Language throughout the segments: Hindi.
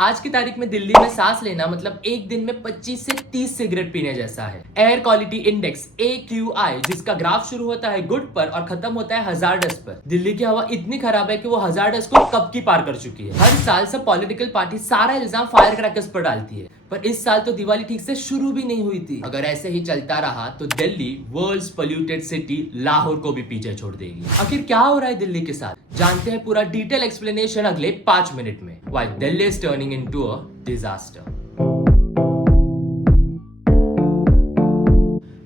आज की तारीख में दिल्ली में सांस लेना मतलब एक दिन में 25 से 30 सिगरेट पीने जैसा है। एयर क्वालिटी इंडेक्स AQI, जिसका ग्राफ शुरू होता है गुड पर और खत्म होता है हजारडस पर, दिल्ली की हवा इतनी खराब है कि वो हजारडस को कब की पार कर चुकी है। हर साल सब पॉलिटिकल पार्टी सारा इल्जाम फायर क्रैकर्स पर डालती है, पर इस साल तो दिवाली ठीक से शुरू भी नहीं हुई थी। अगर ऐसे ही चलता रहा तो Delhi world's polluted city Lahore को भी पीछे छोड़ देगी। आखिर क्या हो रहा है दिल्ली के साथ, जानते हैं पूरा डिटेल एक्सप्लेनेशन अगले 5 मिनट में। Why Delhi is turning into a disaster.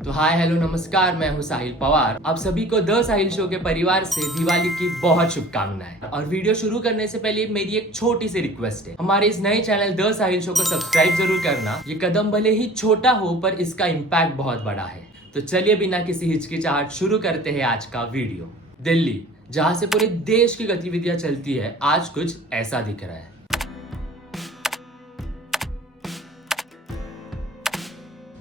तो हाय हेलो नमस्कार, मैं हूं साहिल पवार। आप सभी को द साहिल शो के परिवार से दिवाली की बहुत शुभकामनाएं। और वीडियो शुरू करने से पहले मेरी एक छोटी सी रिक्वेस्ट है, हमारे इस नए चैनल द साहिल शो को सब्सक्राइब जरूर करना। ये कदम भले ही छोटा हो पर इसका इम्पैक्ट बहुत बड़ा है। तो चलिए बिना किसी हिचकिचाहट शुरू करते हैं आज का वीडियो। दिल्ली, जहां से पूरे देश की गतिविधियां चलती है, आज कुछ ऐसा दिख रहा है।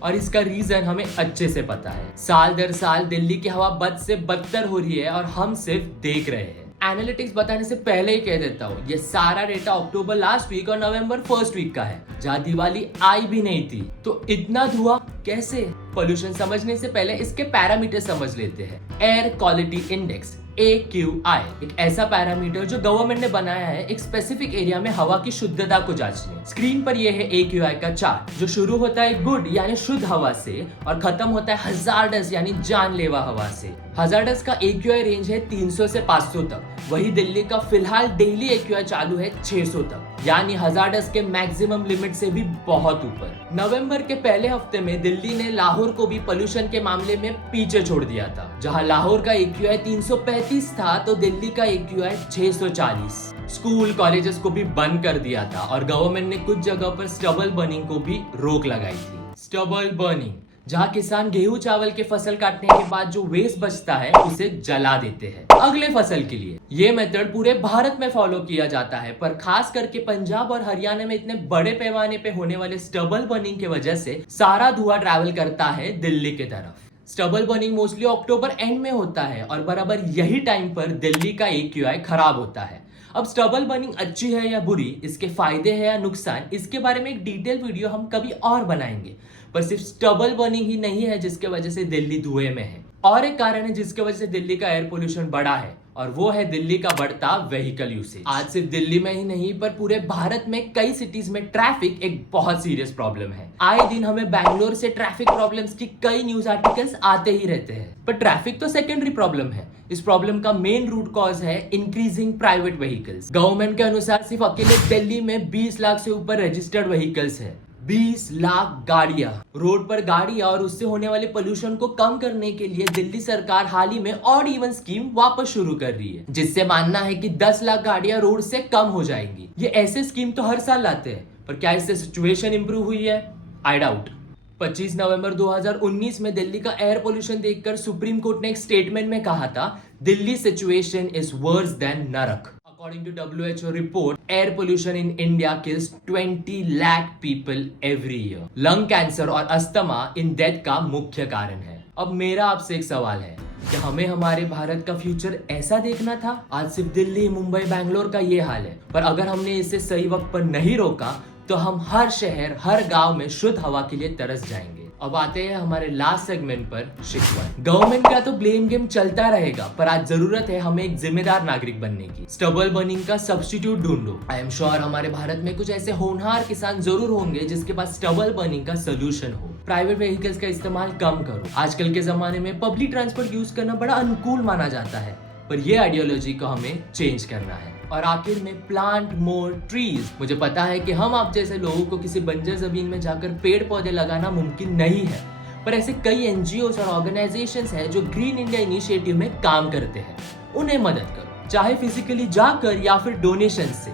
और इसका रीजन हमें अच्छे से पता है। साल दर साल दिल्ली की हवा बद से बदतर हो रही है और हम सिर्फ देख रहे हैं। एनालिटिक्स बताने से पहले ही कह देता हूँ, ये सारा डेटा अक्टूबर लास्ट वीक और नवंबर फर्स्ट वीक का है, जहाँ दिवाली आई भी नहीं थी। तो इतना धुआं कैसे? पोल्यूशन समझने से पहले इसके पैरामीटर समझ लेते हैं। एयर क्वालिटी इंडेक्स AQI एक ऐसा पैरामीटर जो गवर्नमेंट ने बनाया है एक स्पेसिफिक एरिया में हवा की शुद्धता को जांचने। स्क्रीन पर यह है AQI का चार्ट, जो शुरू होता है गुड यानी शुद्ध हवा से और खत्म होता है हजारडस यानी जानलेवा हवा से। हजारडस का AQI रेंज है 300 से 500 तक, वही दिल्ली का फिलहाल डेली AQI चालू है 600 तक, यानी हजारडस के मैक्सिमम लिमिट से भी बहुत ऊपर। नवंबर के पहले हफ्ते में दिल्ली ने लाहौर को भी पोल्यूशन के मामले में पीछे छोड़ दिया था। जहां लाहौर का AQI 335 था तो दिल्ली का AQI 640। स्कूल कॉलेजेस को भी बंद कर दिया था और गवर्नमेंट ने कुछ जगह पर स्टबल बर्निंग को भी रोक लगाई थी। स्टबल बर्निंग, जहाँ किसान गेहूं चावल के फसल काटने के बाद जो वेस्ट बचता है उसे जला देते हैं अगले फसल के लिए। ये मेथड पूरे भारत में फॉलो किया जाता है, पर खास करके पंजाब और हरियाणा में इतने बड़े पैमाने पे होने वाले स्टबल बर्निंग की वजह से सारा धुआं ट्रैवल करता है दिल्ली की तरफ। Stubble burning mostly October and में होता है और बराबर यही टाइम पर दिल्ली का AQI खराब होता है। अब स्टबल बर्निंग अच्छी है या बुरी, इसके फायदे हैं या नुकसान, इसके बारे में एक डिटेल वीडियो हम कभी और बनाएंगे। पर सिर्फ स्टबल बर्निंग ही नहीं है जिसके वजह से दिल्ली धुएं में है, और एक कारण है जिसके वजह से दिल्ली का एयर पोल्यूशन बढ़ा है, और वो है दिल्ली का बढ़ता व्हीकल यूसेज। आज सिर्फ दिल्ली में ही नहीं पर पूरे भारत में कई सिटीज में ट्रैफिक एक बहुत सीरियस प्रॉब्लम है। आए दिन हमें बैंगलोर से ट्रैफिक प्रॉब्लम्स की कई न्यूज आर्टिकल्स आते ही रहते हैं, पर ट्रैफिक तो सेकेंडरी प्रॉब्लम है। इस प्रॉब्लम का मेन रूट कॉज है इंक्रीजिंग प्राइवेट व्हीकल्स। गवर्नमेंट के अनुसार सिर्फ अकेले दिल्ली में 20 लाख से ऊपर रजिस्टर्ड व्हीकल्स है। 20 लाख गाड़ियां, रोड पर गाड़ियां, और उससे होने वाले पोल्यूशन को कम करने के लिए दिल्ली सरकार हाल ही में ऑड इवन स्कीम वापस शुरू कर रही है, जिससे मानना है कि 10 लाख गाड़ियां रोड से कम हो जाएंगी। ये ऐसे स्कीम तो हर साल लाते हैं, पर क्या इससे सिचुएशन इंप्रूव हुई है? I doubt. 25 नवंबर 2019 में दिल्ली का एयर पोल्यूशन देखकर सुप्रीम कोर्ट ने एक स्टेटमेंट में कहा था, Delhi situation is worse than नरक। According to WHO report, air pollution in India kills 20 lakh people every year. Lung cancer और अस्थमा इन डेथ का मुख्य कारण है। अब मेरा आपसे एक सवाल है, कि हमें हमारे भारत का फ्यूचर ऐसा देखना था? आज सिर्फ दिल्ली, मुंबई, बैंगलोर का ये हाल है, पर अगर हमने इसे सही वक्त पर नहीं रोका तो हम हर शहर, हर गांव में शुद्ध हवा के लिए तरस जाएंगे। अब आते हैं हमारे लास्ट सेगमेंट पर, शिकवा। गवर्नमेंट का तो ब्लेम गेम चलता रहेगा, पर आज जरूरत है हमें एक जिम्मेदार नागरिक बनने की। स्टबल बर्निंग का सब्स्टिट्यूट ढूंढो। आई एम श्योर हमारे भारत में कुछ ऐसे होनहार किसान जरूर होंगे जिसके पास स्टबल बर्निंग का सोल्यूशन हो। प्राइवेट व्हीकल्स का इस्तेमाल कम करो। आजकल के जमाने में पब्लिक ट्रांसपोर्ट यूज करना बड़ा अनुकूल माना जाता है, पर यह आइडियोलॉजी को हमें चेंज करना है। और आखिर में प्लांट मोर ट्रीज। मुझे पता है कि हम आप जैसे लोगों को किसी बंजर जमीन में जाकर पेड़ पौधे लगाना मुमकिन नहीं है, पर ऐसे कई NGOs और ऑर्गेनाइजेशंस हैं जो ग्रीन इंडिया इनिशिएटिव में काम करते हैं। उन्हें मदद करो, चाहे फिजिकली जाकर या फिर डोनेशन से।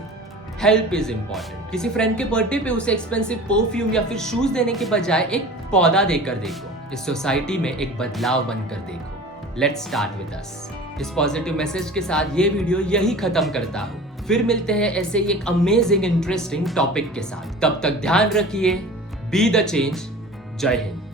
Help is important. किसी फ्रेंड के बर्थडे पे उसे एक्सपेंसिव परफ्यूम या फिर शूज देने के बजाय एक पौधा देकर देखो। इस सोसाइटी में एक बदलाव बनकर देखो। Let's start with us. इस पॉजिटिव मैसेज के साथ ये वीडियो यही खत्म करता हूँ। फिर मिलते हैं ऐसे ही एक अमेजिंग इंटरेस्टिंग टॉपिक के साथ। तब तक ध्यान रखिए। Be the change. जय हिंद।